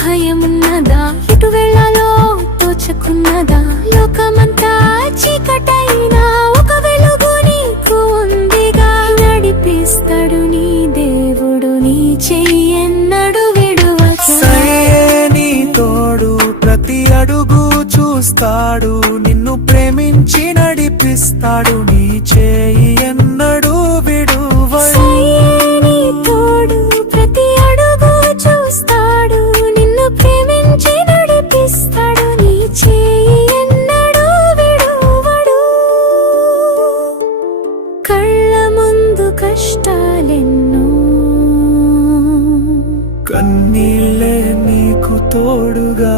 భయమున్నదా? ఎటు వెళ్ళాలో తోచకున్నదా? లోకమంతా చీకటైనా ఒక వెలుగు నీకు ఉందిగా. నడిపిస్తాడు నీ దేవుడు, నీ చెయ్యెన్నడు విడువక. నీ తోడు ప్రతి అడుగు చూస్తాడు, నిన్ను ప్రేమించి నడిపిస్తాడు, నీ చేయి ఎన్నడూ విడువడు. నీ తోడు ప్రతి అడుగు చూస్తాడు, నిన్ను ప్రేమించి నడిపిస్తాడు, నీ చేయి ఎన్నడూ విడువడు. కళ్ళ ముందు కష్టాలెన్నో, కన్నీళ్ళే నీకు తోడుగా